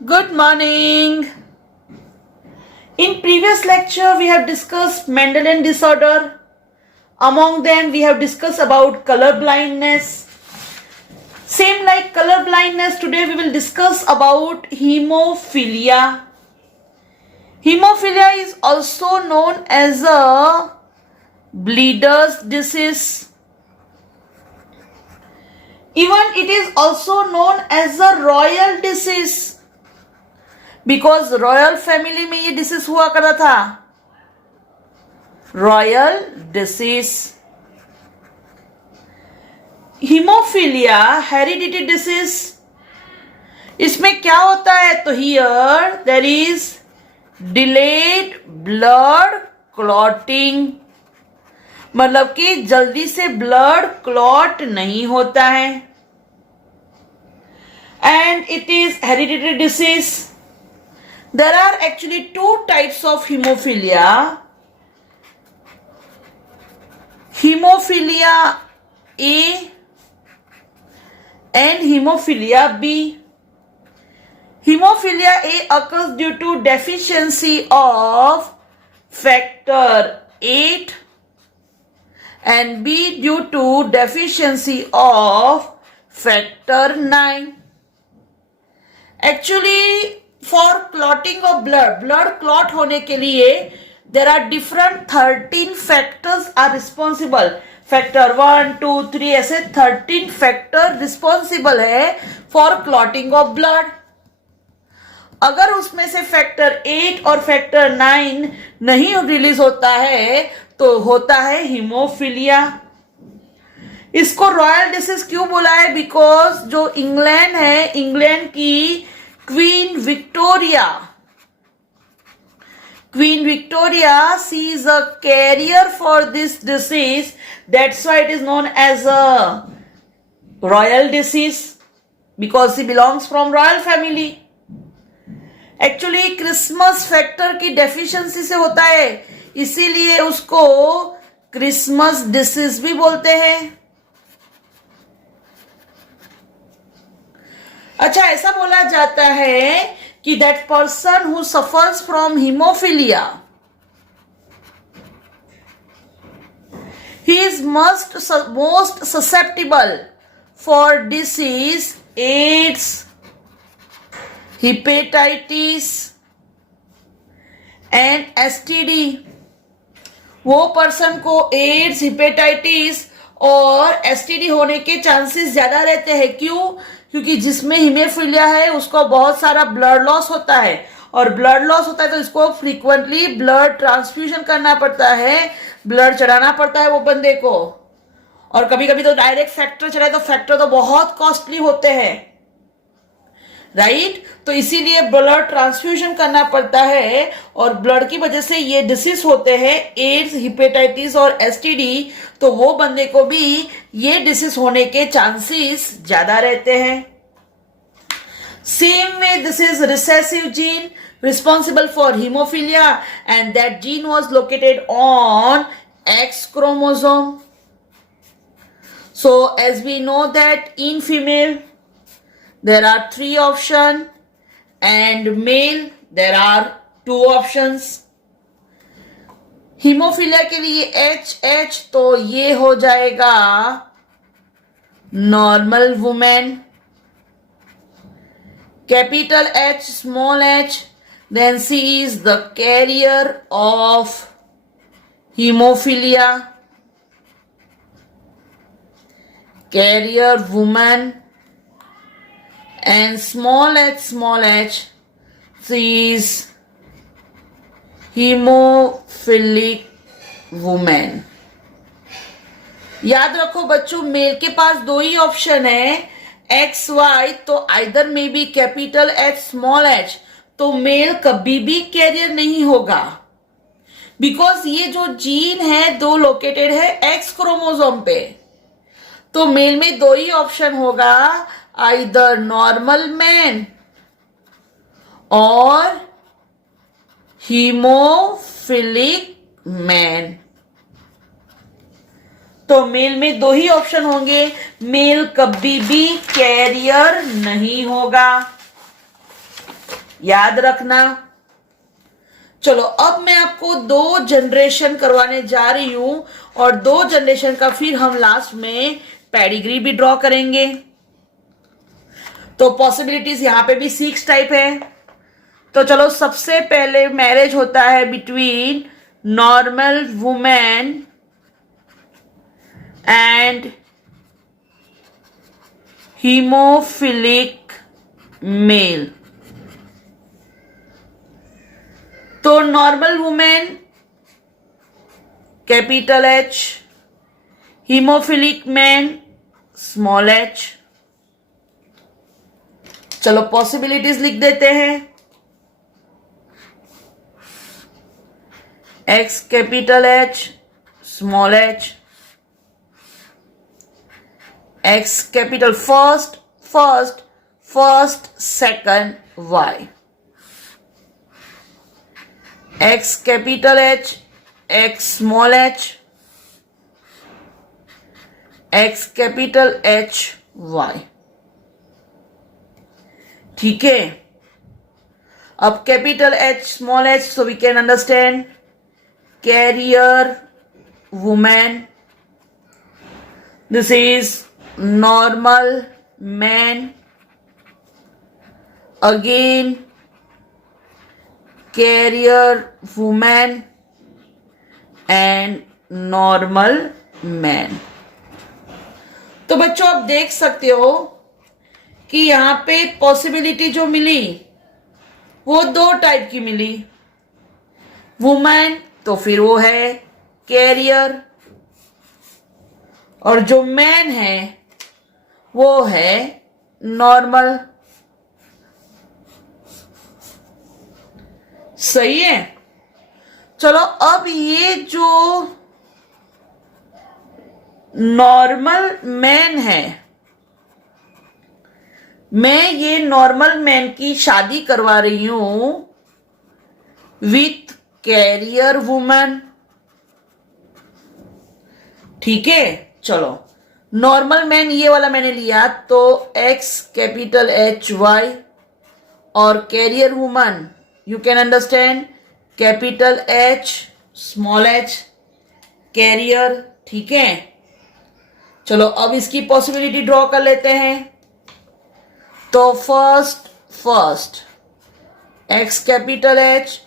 Good morning. In previous lecture, we have discussed Mendelian disorder. Among them, we have discussed about color blindness. Same like color blindness, today we will discuss about hemophilia. Hemophilia is also known as a bleeder's disease. Even it is also known as a royal disease. Because royal family में ये disease हुआ करा था, royal disease. Haemophilia heredity disease, इसमें क्या होता है? तो here there is delayed blood clotting, मतलब कि जल्दी से ब्लड क्लॉट नहीं होता है. And it is hereditary disease. There are actually two types of hemophilia. Hemophilia A and hemophilia B. Hemophilia A occurs due to deficiency of factor 8 and B due to deficiency of factor 9. Actually, for clotting of blood clot होने के लिए there are different 13 factors are responsible. Factor 1, 2, 3 ऐसे 13 factor responsible है for clotting of blood. अगर उसमें से factor 8 और factor 9 नहीं रिलीज होता है तो होता है हीमोफीलिया. इसको रॉयल डिसीज क्यों बोला है? बिकॉज जो इंग्लैंड है, इंग्लैंड की Queen Victoria, she is a carrier for this disease. That's why it is known as a royal disease, because she belongs from royal family. Actually, Christmas factor की deficiency से होता है, इसीलिए उसको Christmas disease भी बोलते हैं. अच्छा, ऐसा बोला जाता है कि that person who suffers from haemophilia, he is most susceptible for disease AIDS, hepatitis and STD. वो पर्सन को एड्स, हिपेटाइटिस और एसटीडी होने के चांसेस ज्यादा रहते हैं. क्यों? क्योंकि जिसमें हीमोफीलिया है उसको बहुत सारा ब्लड लॉस होता है, और ब्लड लॉस होता है तो इसको फ्रीक्वेंटली ब्लड ट्रांसफ्यूजन करना पड़ता है, ब्लड चढ़ाना पड़ता है वो बंदे को. और कभी कभी तो डायरेक्ट फैक्टर चढ़ाए तो फैक्टर तो बहुत कॉस्टली होते हैं, राइट? तो इसीलिए ब्लड ट्रांसफ्यूजन करना पड़ता है, और ब्लड की वजह से ये डिसीज होते हैं, एड्स, हिपेटाइटिस और एसटीडी. तो वो बंदे को भी ये डिसीज होने के चांसेस ज्यादा रहते हैं. Same way this is recessive gene responsible for haemophilia, and that gene was located on X chromosome. So as we know that in female there are 3 options and male there are 2 options. Haemophilia के लिए H तो ये हो जाएगा normal women. Capital H, small h, then she is the carrier of hemophilia. Carrier woman. And small h, she is hemophilic woman. याद रखो बच्चों, male के पास 2 ही ऑप्शन है, एक्स वाई. तो आइदर में बी कैपिटल H, स्मॉल h. तो मेल कभी भी कैरियर नहीं होगा, बिकॉज ये जो जीन है 2 लोकेटेड है एक्स क्रोमोसोम पे. तो मेल में 2 ही ऑप्शन होगा, either normal man or hemophilic man. तो मेल में 2 ही ऑप्शन होंगे, मेल कभी भी कैरियर नहीं होगा. याद रखना। चलो अब मैं आपको 2 जनरेशन करवाने जा रही हूं और 2 जनरेशन का फिर हम लास्ट में पेडिग्री भी ड्रॉ करेंगे। तो पॉसिबिलिटीज यहां पे भी 6 टाइप है। तो चलो सबसे पहले मैरिज होता है between normal women and haemophilic male. तो normal women capital H, haemophilic man small H. चलो पॉसिबिलिटीज लिख देते हैं। X capital H small H, X capital first second Y, X capital H X small H, X capital H Y. ठीक है, अब capital H small H, so we can understand carrier women, this is normal man, again carrier woman and normal man। तो बच्चों आप देख सकते हो कि यहां पे पॉसिबिलिटी जो मिली वो 2 टाइप की मिली। वुमेन तो फिर वो है कैरियर, और जो मैन है वो है नॉर्मल। सही है। चलो अब ये जो नॉर्मल मैन है, मैं ये नॉर्मल मैन की शादी करवा रही हूं विथ कैरियर वुमन। ठीक है, चलो नॉर्मल मैन ये वाला मैंने लिया तो एक्स कैपिटल एच वाई, और carrier woman you can understand capital H small H carrier. ठीक है, चलो अब इसकी पॉसिबिलिटी ड्रॉ कर लेते हैं। तो first X capital H,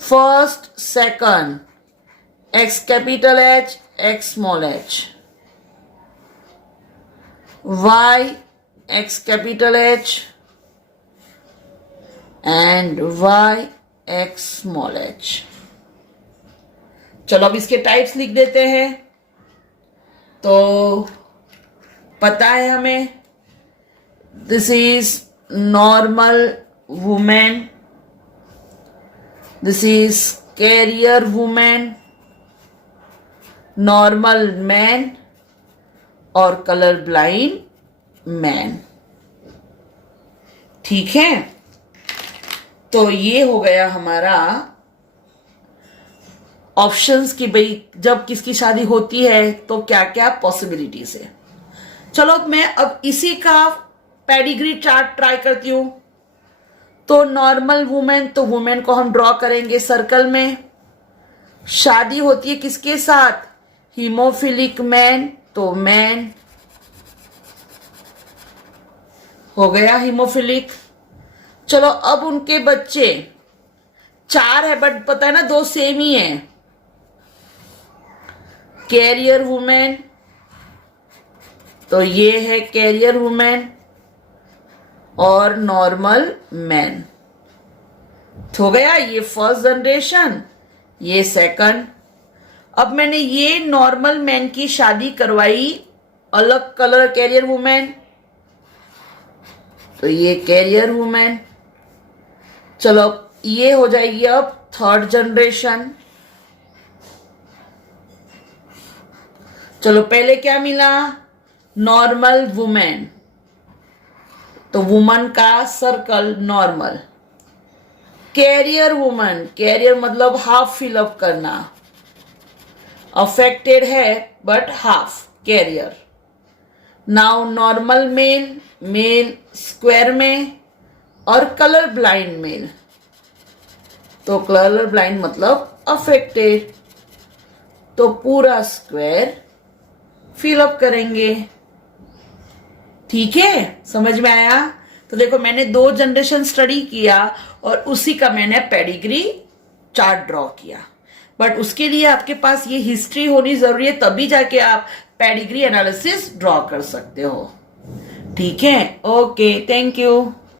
first second X capital H X small H, Y X capital H and Y X small H. चलो अब इसके टाइप्स लिख देते हैं। तो पता है हमें, this is normal women, this is carrier women, normal man और कलर ब्लाइंड मैन। ठीक है, तो ये हो गया हमारा ऑप्शंस की भाई जब किसकी शादी होती है तो क्या क्या पॉसिबिलिटीज है। चलो मैं अब इसी का पेडिग्री चार्ट ट्राई करती हूं। तो नॉर्मल वुमेन, तो वुमेन को हम ड्रॉ करेंगे सर्कल में। शादी होती है किसके साथ? हीमोफिलिक मैन, तो मैन हो गया हीमोफिलिक। चलो अब उनके बच्चे 4 है बट पता है ना 2 सेम ही है। कैरियर वुमेन, तो ये है कैरियर वुमेन और नॉर्मल मैन। हो गया ये फर्स्ट जनरेशन, ये सेकंड। अब मैंने ये नॉर्मल मैन की शादी करवाई अलग कलर कैरियर वुमेन, तो ये कैरियर वुमेन। चलो ये हो जाएगी अब थर्ड जनरेशन। चलो पहले क्या मिला? नॉर्मल वुमेन, तो वुमन का circle normal. Carrier woman, carrier मतलब हाफ फिलअप करना, अफेक्टेड है but half carrier. Now normal male, male square में, और कलर ब्लाइंड मेल। तो कलर ब्लाइंड मतलब अफेक्टेड, तो पूरा स्क्वायर फिल अप करेंगे। ठीक है, समझ में आया? तो देखो मैंने 2 जनरेशन स्टडी किया और उसी का मैंने पेडिग्री चार्ट ड्रॉ किया, बट उसके लिए आपके पास ये हिस्ट्री होनी जरूरी है, तभी जाके आप पेडिग्री एनालिसिस ड्रॉ कर सकते हो। ठीक है, ओके, थैंक यू।